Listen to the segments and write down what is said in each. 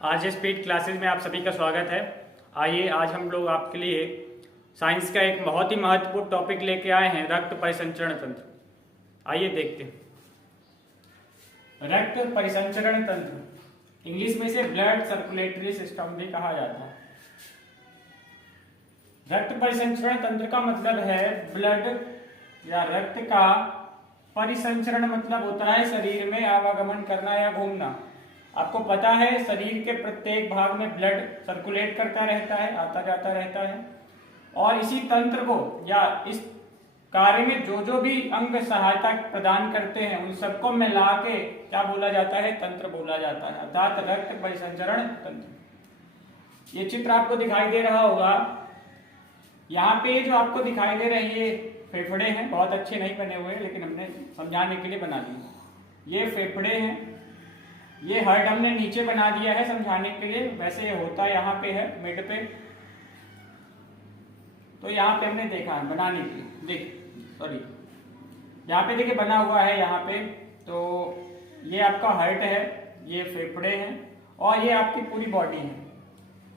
आज speed classes में आप सभी का स्वागत है। आइए आज हम लोग आपके लिए साइंस का एक बहुत ही महत्वपूर्ण टॉपिक लेके आए हैं, रक्त परिसंचरण तंत्र। आइए देखते हैं। रक्त परिसंचरण तंत्र इंग्लिश में इसे ब्लड सर्कुलेटरी सिस्टम भी कहा जाता है। रक्त परिसंचरण तंत्र का मतलब है ब्लड या रक्त का परिसंचरण, मतलब होता है शरीर में आवागमन करना या घूमना। आपको पता है शरीर के प्रत्येक भाग में ब्लड सर्कुलेट करता रहता है, आता जाता रहता है, और इसी तंत्र को या इस कार्य में जो जो भी अंग सहायता प्रदान करते हैं उन सबको मिला के क्या बोला जाता है? तंत्र बोला जाता है, अर्थात रक्त परिसंचरण तंत्र। ये चित्र आपको दिखाई दे रहा होगा। यहाँ पे जो आपको दिखाई दे रहे हैं ये फेफड़े हैं, बहुत अच्छे नहीं बने हुए लेकिन हमने समझाने के लिए बना दिए। ये फेफड़े हैं, ये हार्ट हमने नीचे बना दिया है समझाने के लिए, वैसे ये होता यहाँ पे है मिड पे, तो यहाँ पे हमने देखा है बनाने के लिए। यहाँ पे देखिए बना हुआ है यहाँ पे। तो ये आपका हार्ट है, ये फेफड़े हैं और ये आपकी पूरी बॉडी है।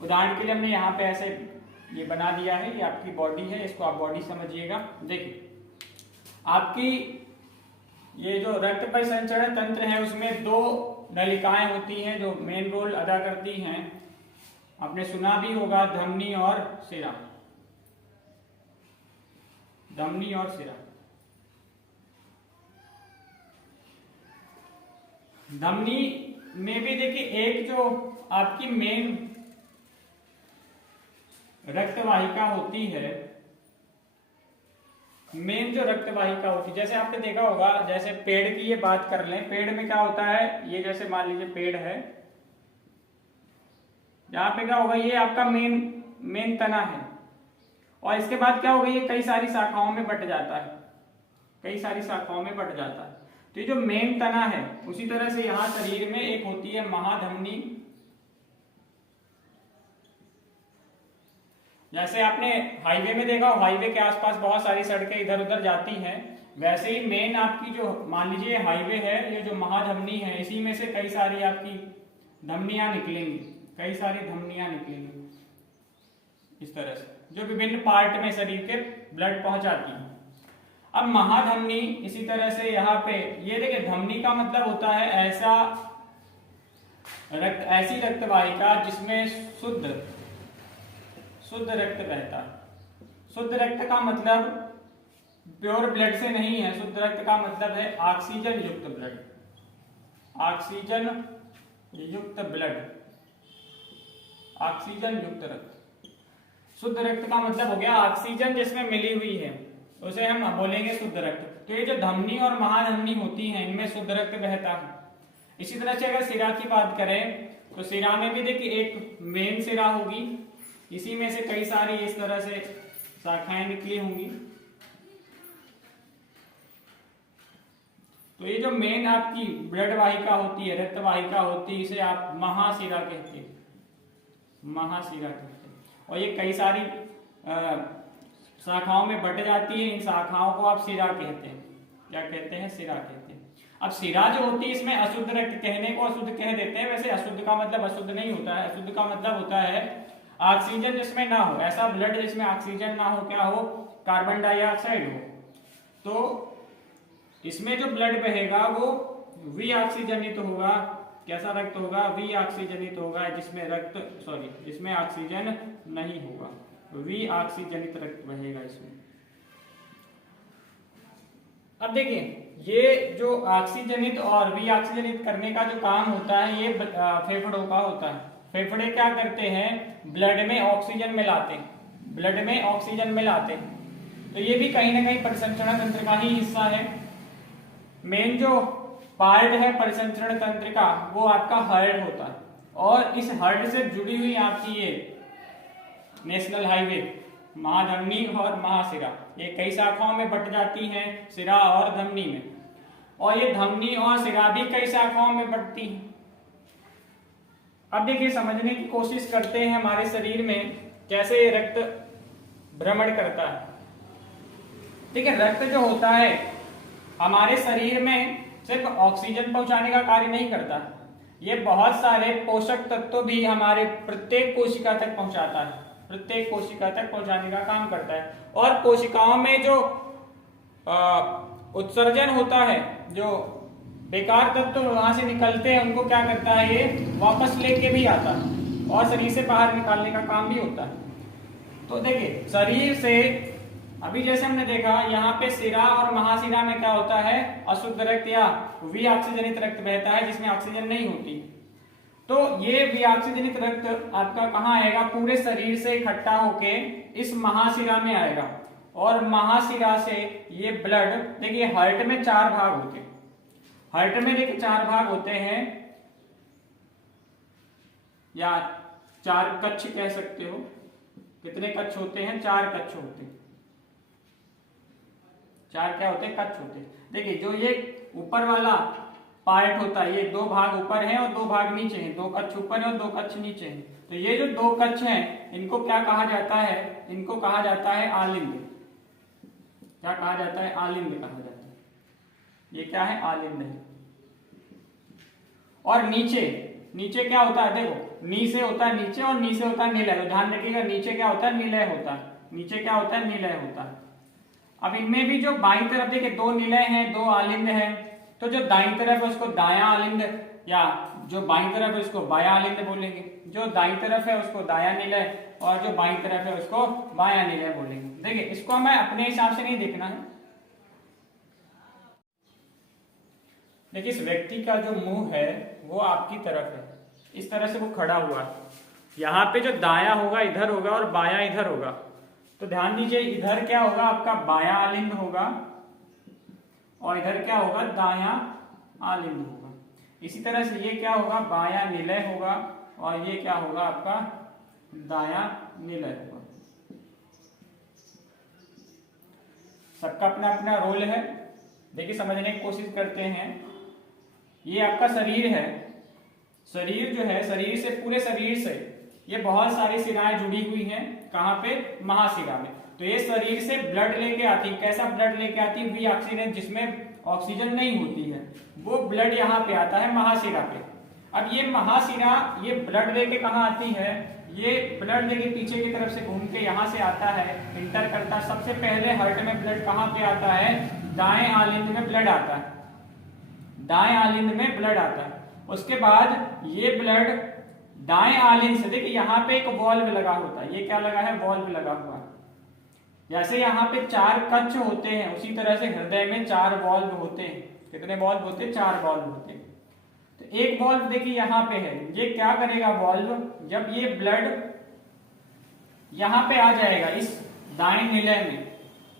उदाहरण के लिए हमने यहाँ पे ऐसे ये बना दिया है, ये आपकी बॉडी है, इसको आप बॉडी समझिएगा। देखिए आपकी ये जो रक्त परिसंचरण तंत्र है उसमें दो नलिकाएं होती हैं जो मेन रोल अदा करती हैं। आपने सुना भी होगा धमनी और शिरा, धमनी और शिरा। धमनी में भी देखिए एक जो आपकी मेन रक्तवाहिका होती है, मेन जो रक्तवाहिका होती है, जैसे आपने देखा होगा, जैसे पेड़ की ये बात कर लें, पेड़ में क्या होता है, ये जैसे मान लीजिए पेड़ है, यहाँ पे क्या होगा, ये आपका मेन तना है, और इसके बाद क्या होगा, ये कई सारी शाखाओं में बट जाता है, कई सारी शाखाओं में बट जाता है। तो ये जो मेन तना है, उसी तरह से यहाँ शरीर में एक होती है महाधमनी। जैसे आपने हाईवे में देखा हो, हाईवे के आसपास बहुत सारी सड़कें इधर उधर जाती हैं, वैसे ही मेन आपकी जो मान लीजिए हाईवे है, ये जो महाधमनी है, इसी में से कई सारी आपकी धमनियां निकलेंगी, कई सारी धमनियां निकलेंगी इस तरह से, जो विभिन्न पार्ट में शरीर के ब्लड पहुंचाती है। अब महाधमनी इसी तरह से यहाँ पे ये देखिए, धमनी का मतलब होता है ऐसी रक्तवाहिका जिसमें शुद्ध रक्त बहता है। शुद्ध रक्त का मतलब प्योर ब्लड से नहीं है, शुद्ध रक्त का मतलब है ऑक्सीजन युक्त ब्लड, ऑक्सीजन युक्त ब्लड, ऑक्सीजन युक्त रक्त। शुद्ध रक्त का मतलब हो गया ऑक्सीजन जिसमें मिली हुई है, उसे हम बोलेंगे शुद्ध रक्त। तो ये जो धमनी और महाधमनी होती है, इनमें शुद्ध रक्त बहता है। इसी तरह से अगर शिरा की बात करें तो शिरा में भी देखिए एक मेन शिरा होगी, इसी में से कई सारी इस तरह से शाखाएं निकली होंगी। तो ये जो मेन आपकी ब्लड वाहिका होती है, रक्त वाहिका होती है, इसे आप महाशिरा कहते हैं, महाशिरा कहते हैं। और ये कई सारी शाखाओं में बट जाती है, इन शाखाओं को आप शिरा कहते हैं। क्या कहते हैं? शिरा कहते हैं। अब शिरा जो होती है इसमें अशुद्ध रक्त, कहने को अशुद्ध कह देते हैं, वैसे अशुद्ध का मतलब अशुद्ध नहीं होता है। अशुद्ध का मतलब होता है ऑक्सीजन जिसमें ना हो, ऐसा ब्लड जिसमें ऑक्सीजन ना हो, क्या हो? कार्बन डाइऑक्साइड हो। तो इसमें जो ब्लड बहेगा वो विऑक्सीजनित होगा। कैसा रक्त होगा? विऑक्सीजनित होगा, जिसमें ऑक्सीजन नहीं होगा, विऑक्सीजनित रक्त बहेगा इसमें। अब देखिए, ये जो ऑक्सीजनित और विऑक्सीजनित करने का जो काम होता है ये फेफड़ों का होता है। फेफड़े क्या करते हैं? ब्लड में ऑक्सीजन मिलाते हैं, ब्लड में ऑक्सीजन मिलाते हैं। तो ये भी कहीं ना कहीं परिसंचरण तंत्र का ही हिस्सा है। मेन जो पार्ट है परिसंचरण तंत्र का वो आपका हार्ट होता है, और इस हार्ट से जुड़ी हुई आपकी ये नेशनल हाईवे, महाधमनी और महाशिरा, ये कई शाखाओं में बट जाती हैं, शिरा और धमनी में। और ये धमनी और शिरा भी कई शाखाओं में बटती हैं। अब देखिए, समझने की कोशिश करते हैं हमारे शरीर में कैसे रक्त भ्रमण करता है। ठीक है, रक्त जो होता है हमारे शरीर में सिर्फ ऑक्सीजन पहुंचाने का कार्य नहीं करता, ये बहुत सारे पोषक तत्व भी हमारे प्रत्येक कोशिका तक पहुंचाता है, प्रत्येक कोशिका तक पहुंचाने का काम करता है। और कोशिकाओं में जो उत्सर्जन होता है, जो बेकार तत्व वहां से निकलते हैं, उनको क्या करता है, ये वापस लेके भी आता है और शरीर से बाहर निकालने का काम भी होता है। तो देखिए शरीर से अभी जैसे हमने देखा यहाँ पे सिरा और महासिरा में क्या होता है, अशुद्ध रक्त या विऑक्सीजनित रक्त बहता है जिसमें ऑक्सीजन नहीं होती। तो ये विऑक्सीजनित रक्त आपका कहाँ आएगा, पूरे शरीर से इकट्ठा होके इस महासिरा में आएगा। और महासिरा से ये ब्लड, देखिए हार्ट में 4 भाग होते हैं, हार्ट में देखिए 4 भाग होते हैं या 4 कक्ष कह सकते हो। कितने कक्ष होते हैं, 4 कक्ष होते हैं। 4 क्या होते हैं, कक्ष होते हैं। देखिए जो ये ऊपर वाला पार्ट होता है, ये 2 भाग ऊपर हैं और 2 भाग नीचे हैं, 2 कक्ष ऊपर है और 2 कक्ष नीचे हैं। तो ये जो 2 कक्ष हैं इनको क्या कहा जाता है, इनको कहा जाता है आलिंद। क्या कहा जाता है, आलिंद कहा जाता है। ये क्या है, आलिंद है। और नीचे, नीचे क्या होता है, देखो नी से होता है नीचे और नी से होता है निलय। तो ध्यान रखिएगा नीचे क्या होता है, निलय होता है। नीचे क्या होता है, निलय होता है। अब इनमें भी जो बाईं तरफ देखिए 2 निलय हैं, 2 आलिंद हैं। तो जो दाईं तरफ है उसको दायां आलिंद, या जो बाईं तरफ है उसको बायां आलिंद बोलेंगे। जो दाईं तरफ है उसको दायां निलय और जो बाईं तरफ है उसको बायां निलय बोलेंगे। देखिए इसको हमें अपने हिसाब से नहीं देखना है। देखिए इस व्यक्ति का जो मुंह है वो आपकी तरफ है, इस तरह से वो खड़ा हुआ है। यहाँ पे जो दायां होगा इधर होगा और बायां इधर होगा। तो ध्यान दीजिए इधर क्या होगा, आपका बायां आलिंद होगा और इधर क्या होगा, दायां आलिंद होगा। इसी तरह से ये क्या होगा, बायां निलय होगा और ये क्या होगा, आपका दायां निलय होगा। सबका अपना अपना रोल है। देखिए समझने की कोशिश करते हैं। ये आपका शरीर है, शरीर जो है, शरीर से, पूरे शरीर से ये बहुत सारी सिराएं जुड़ी हुई हैं। कहाँ पे, महासिरा में। तो ये शरीर से ब्लड लेके आती है। कैसा ब्लड लेके आती है, विऑक्सीजन, जिसमें ऑक्सीजन नहीं होती है, वो ब्लड यहाँ पे आता है महासिरा पे। अब ये महासिरा ये ब्लड लेके कहाँ आती है, ये ब्लड लेके पीछे की तरफ से घूम के यहाँ से आता है, इंटर करता है। सबसे पहले हार्ट में ब्लड कहाँ पे आता है, दाएं आलिंद में ब्लड आता है, दाएं आलिंद में ब्लड आता है। उसके बाद ये ब्लड दाएं आलिंद से, देखिए यहाँ पे एक वॉल्व लगा होता है, ये क्या लगा है, वॉल्व लगा हुआ है। जैसे यहाँ पे 4 कक्ष होते हैं, उसी तरह से हृदय में 4 वॉल्व होते हैं। कितने वॉल्व होते हैं, 4 वॉल्व होते हैं। तो एक वॉल्व देखिए यहाँ पे है, ये क्या करेगा वॉल्व, जब ये ब्लड यहाँ पे आ जाएगा इस दाएं निलय में,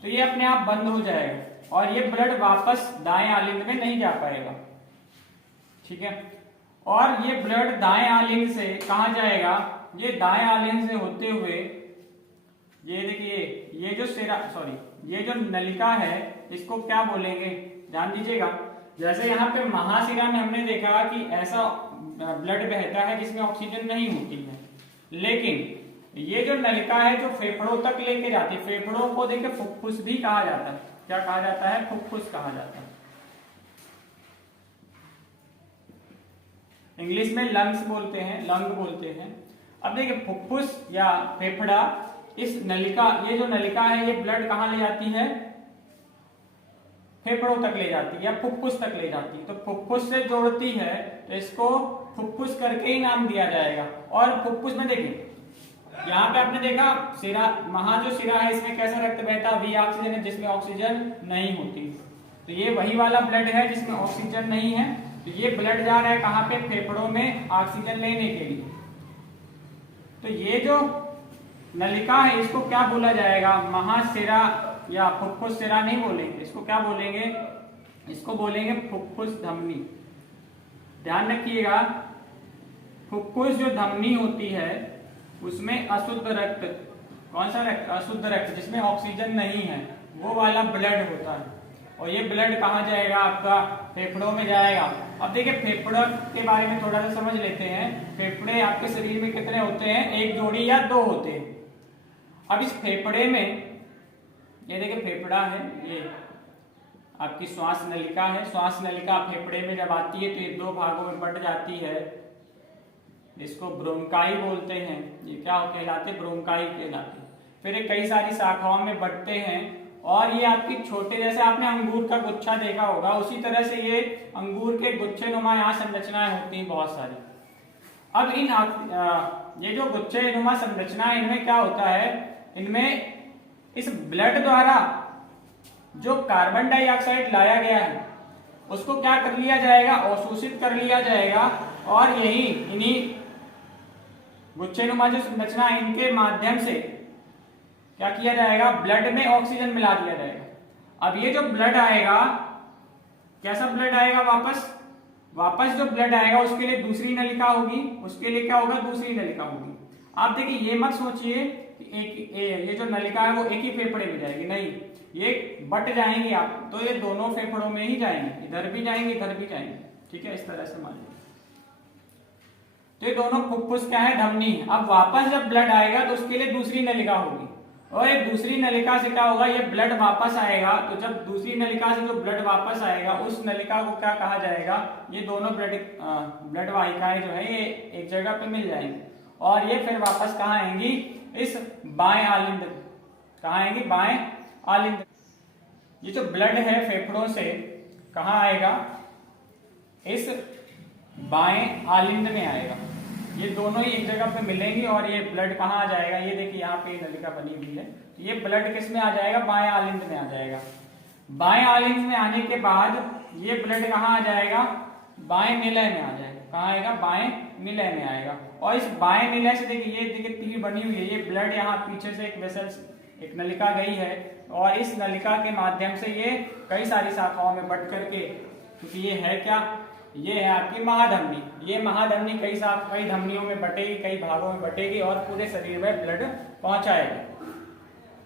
तो ये अपने आप बंद हो जाएगा और ये ब्लड वापस दाएं आलिंद में नहीं जा पाएगा। ठीक है। और ये ब्लड दाएं आलिंद से कहाँ जाएगा, ये दाएं आलिंद से होते हुए, ये देखिए ये जो सिरा, सॉरी ये जो नलिका है, इसको क्या बोलेंगे, ध्यान दीजिएगा। जैसे यहाँ पे महासिरा में हमने देखा कि ऐसा ब्लड बहता है जिसमें ऑक्सीजन नहीं होती है, लेकिन ये जो नलिका है जो फेफड़ों तक लेके जाती है, फेफड़ों को देखिए फुफ्फुस भी कहा जाता है। क्या कहा जाता है, फुफ्फुस कहा जाता है। इंग्लिश में लंग्स बोलते हैं, लंग बोलते हैं। अब देखिए फुफ्फुस या फेफड़ा, इस नलिका, ये जो नलिका है ये ब्लड कहाँ ले जाती है, फेफड़ों तक ले जाती है या फुफ्फुस तक ले जाती है। तो फुफ्फुस से जोड़ती है तो इसको फुफ्फुस करके ही नाम दिया जाएगा। और फुफ्फुस में देखिए यहाँ पे आपने देखा सिरा, महा जो सिरा है इसमें कैसा रक्त बहता है, विऑक्सीजन है, जिसमें ऑक्सीजन नहीं होती। तो ये वही वाला ब्लड है जिसमें ऑक्सीजन नहीं है। तो ये ब्लड जा रहा है कहाँ पे, फेफड़ों में ऑक्सीजन लेने के लिए। तो ये जो नलिका है इसको क्या बोला जाएगा, महासिरा या फुफ्फुस सिरा नहीं बोलेंगे, इसको क्या बोलेंगे, इसको बोलेंगे फुफ्फुस धमनी। ध्यान रखिएगा, फुफ्फुस जो धमनी होती है उसमें अशुद्ध रक्त, कौन सा रक्त, अशुद्ध रक्त जिसमें ऑक्सीजन नहीं है, वो वाला ब्लड होता है। और ये ब्लड कहाँ जाएगा, आपका फेफड़ों में जाएगा। अब देखिए फेफड़ों के बारे में थोड़ा सा समझ लेते हैं। फेफड़े आपके शरीर में कितने होते हैं, 1 जोड़ी या 2 होते हैं। अब इस फेफड़े में, ये देखिए फेफड़ा है ये, आपकी श्वास नलिका है। श्वास नलिका फेफड़े में जब आती है तो ये दो भागों में बट जाती है, इसको ब्रोंकाई बोलते हैं। ये क्या कहलाते हैं? ब्रोंकाई कहलाते हैं। फिर ये कई सारी शाखाओं में बंटते हैं और ये आपकी छोटे, जैसे आपने अंगूर का गुच्छा देखा होगा, उसी तरह से ये अंगूर के गुच्छे नुमा यहाँ संरचनाएं होती हैं बहुत सारी। अब ये जो गुच्छे नुमा संरचनाएं, इनमें क्या होता है, इनमें इस ब्लड द्वारा जो कार्बन डाइऑक्साइड लाया गया है उसको क्या कर लिया जाएगा? अवशोषित कर लिया जाएगा और यही इन्हीं गुच्छेनुमा जो संरचना, इनके माध्यम से क्या किया जाएगा? ब्लड में ऑक्सीजन मिला दिया जाएगा। अब ये जो ब्लड आएगा, कैसा ब्लड आएगा? वापस जो ब्लड आएगा उसके लिए दूसरी नलिका होगी, उसके लिए क्या होगा? दूसरी नलिका होगी। आप देखिए, ये मत सोचिए कि ये जो नलिका है वो एक ही फेफड़े में जाएगी, नहीं, ये बट जाएंगे आप, तो ये दोनों फेफड़ों में ही जाएंगे, इधर भी जाएंगे इधर भी जाएंगे, ठीक है, इस तरह से मान लीजिए। तो ये दोनों फुफ्फुस क्या है? धमनी। अब वापस जब ब्लड आएगा तो उसके लिए दूसरी नलिका होगी और एक दूसरी नलिका से क्या होगा? ये ब्लड वापस आएगा। तो जब दूसरी नलिका से जो ब्लड वापस आएगा उस नलिका को क्या कहा जाएगा? ये दोनों ब्लड वाहिकाएं जो है ये एक जगह पे मिल जाएंगी और ये फिर वापस कहाँ आएंगी? इस बाएं आलिंद। कहाँ आएंगी? बाएं आलिंद। ये जो ब्लड है फेफड़ों से कहाँ आएगा? इस बाएं आलिंद में आएगा। ये दोनों ही एक जगह पे मिलेंगी और ये ब्लड कहाँ आ जाएगा? ये देखिए यहाँ पे नलिका बनी हुई है, तो ये ब्लड किस में आ जाएगा? बाएं आलिंद में आ जाएगा। बाएं आलिंद में आने के बाद ये ब्लड कहाँ आ जाएगा? बाएं निलय में आ जाएगा। कहाँ आएगा? बाएं निलय में आएगा। और इस बाएं निलय से देखिए, ये देखिए तीर बनी हुई है, ये ब्लड यहाँ पीछे से एक वेसल्स, एक नलिका गई है और इस नलिका के माध्यम से ये कई सारी शाखाओं में बट करके, क्योंकि ये है क्या? ये है आपकी महाधमनी। ये महाधमनी कई धमनियों में बटेगी, कई भागों में बटेगी और पूरे शरीर में ब्लड पहुंचाएगी।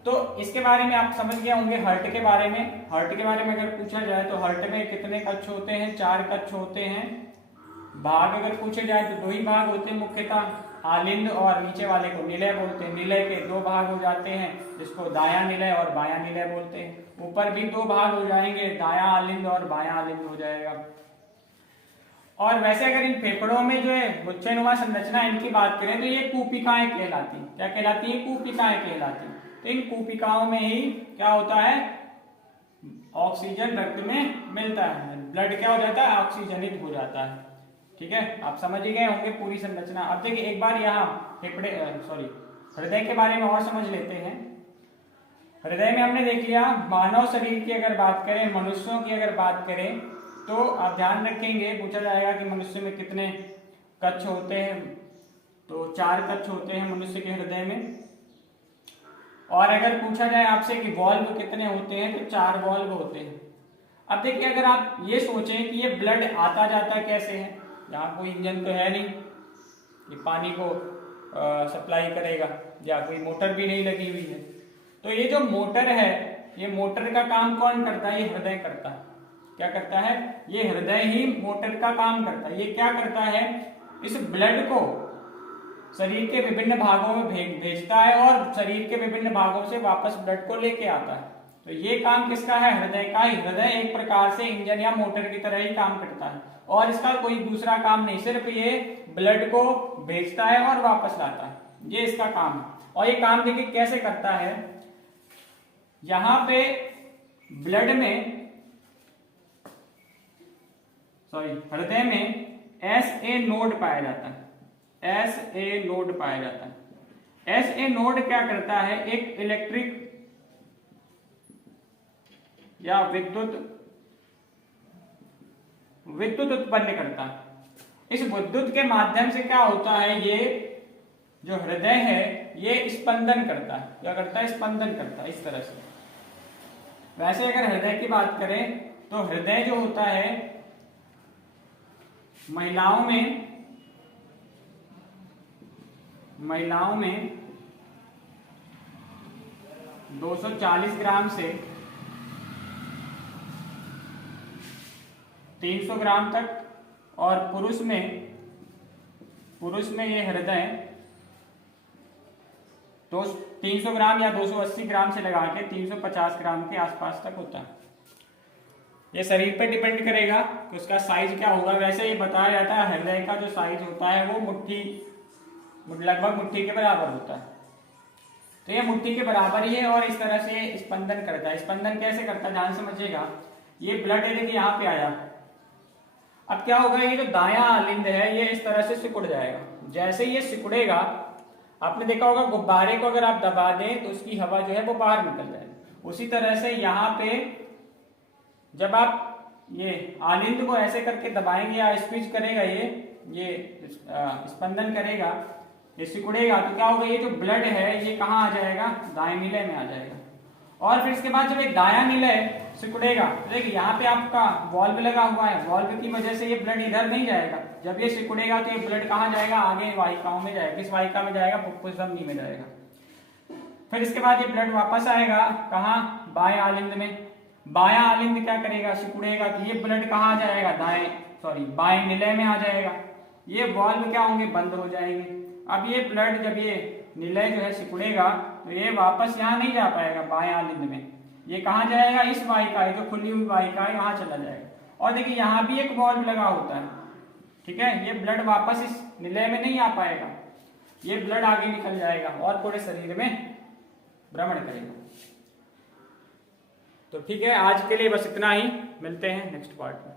तो इसके बारे में आप समझ गए होंगे। हार्ट के बारे में, हार्ट के बारे में अगर पूछा जाए तो हार्ट में कितने कक्ष होते हैं? 4 कक्ष होते हैं। भाग अगर पूछे जाए तो 2 ही भाग होते हैं मुख्यतः, आलिंद और नीचे वाले को निलय बोलते हैं। निलय के 2 भाग हो जाते हैं, जिसको दायां निलय और बायां निलय बोलते हैं। ऊपर भी 2 भाग हो जाएंगे, दायां आलिंद और बायां आलिंद हो जाएगा। और वैसे अगर इन फेफड़ों में जो है गुच्छेनुमा संरचना, इनकी बात करें तो ये कूपिकाएं कहलाती। क्या कहलाती है? कूपिकाएं कहलाती। तो इन कूपिकाओं में ही क्या होता है? ऑक्सीजन रक्त में मिलता है, ब्लड क्या हो जाता है? ऑक्सीजनित हो जाता है। ठीक है, आप समझ ही गए होंगे पूरी संरचना। अब देखिए एक बार यहाँ हृदय के बारे में और समझ लेते हैं। हृदय में हमने देख लिया, मानव शरीर की अगर बात करें, मनुष्यों की अगर बात करें तो आप ध्यान रखेंगे, पूछा जाएगा कि मनुष्य में कितने कक्ष होते हैं, तो 4 कक्ष होते हैं मनुष्य के हृदय में। और अगर पूछा जाए आपसे कि वॉल्व कितने होते हैं, तो 4 वॉल्व होते हैं। अब देखिए, अगर आप ये सोचें कि ये ब्लड आता जाता कैसे है, यहाँ कोई इंजन तो है नहीं कि पानी को सप्लाई करेगा, या कोई मोटर भी नहीं लगी हुई है, तो ये जो मोटर है, ये मोटर का काम कौन करता है? ये हृदय करता है। क्या करता है? ये हृदय ही मोटर का काम करता है। ये क्या करता है? इस ब्लड को शरीर के विभिन्न भागों में भेजता है और शरीर के विभिन्न भागों से वापस ब्लड को लेके आता है। तो ये काम किसका है? हृदय का ही। हृदय एक प्रकार से इंजन या मोटर की तरह ही काम करता है और इसका कोई दूसरा काम नहीं, सिर्फ ये ब्लड को भेजता है और वापस लाता है, ये इसका काम है। और ये काम देखिए कैसे करता है। यहां पे ब्लड में, हृदय में SA नोड पाया जाता है। SA नोड पाया जाता है। SA नोड क्या करता है? एक इलेक्ट्रिक या विद्युत उत्पन्न करता है। इस विद्युत के माध्यम से क्या होता है? ये जो हृदय है ये स्पंदन करता है। क्या करता है? स्पंदन करता है, इस तरह से। वैसे अगर हृदय की बात करें तो हृदय जो होता है महिलाओं में 240 ग्राम से 300 ग्राम तक, और पुरुष में ये हृदय 300 ग्राम या 280 ग्राम से लगा के 350 ग्राम के आसपास तक होता है। ये शरीर पे डिपेंड करेगा कि उसका साइज क्या होगा। वैसे ही बताया जाता है हृदय का जो साइज होता है वो लगभग मुट्ठी के बराबर होता है। तो ये मुट्ठी के बराबर ही है और इस तरह से स्पंदन करता है। स्पंदन कैसे करता है ध्यान समझिएगा। ये ब्लड देखिए यहाँ पे आया, अब क्या होगा, ये जो दायां आलिंद है ये इस तरह से सिकुड़ जाएगा। जैसे ये सिकुड़ेगा, आपने देखा होगा गुब्बारे को अगर आप दबा दें तो उसकी हवा जो है वो बाहर निकल जाएगी। उसी तरह से यहाँ पे जब आप ये आलिंद को ऐसे करके दबाएंगे या स्क्वीज करेगा, ये स्पंदन करेगा, ये सिकुड़ेगा, तो क्या होगा, ये जो ब्लड है ये कहाँ आ जाएगा, दाएं निलय में आ जाएगा। और फिर इसके बाद जब एक दायां निलय सिकुड़ेगा, देखिए यहाँ पे आपका वॉल्व लगा हुआ है, वॉल्व की वजह से ये ब्लड इधर नहीं जाएगा। जब ये सिकुड़ेगा तो ये ब्लड कहाँ जाएगा, आगे वाहिकाओं में जाएगा। किस वाहिका में जाएगा, फुफ्फुस धमनी में जाएगा। फिर इसके बाद ये ब्लड वापस आएगा कहाँ, बाएं आलिंद में। बायां आलिंद क्या करेगा, सिकुड़ेगा, तो ये ब्लड कहाँ जाएगा, बाएं निलय में आ जाएगा। ये वॉल्व क्या होंगे, बंद हो जाएंगे। अब ये ब्लड जब ये निलय जो है सिकुड़ेगा तो ये वापस यहाँ नहीं जा पाएगा बाएं आलिंद में, ये कहाँ जाएगा, इस वाहिका, जो खुली हुई वाहिका है यहाँ चला जाएगा। और देखिए यहाँ भी एक वॉल्व लगा होता है, ठीक है। ये ब्लड वापस इस निलय में नहीं आ पाएगा, ये ब्लड आगे निकल जाएगा और पूरे शरीर में भ्रमण करेगा। तो ठीक है, आज के लिए बस इतना ही, मिलते हैं नेक्स्ट पार्ट में।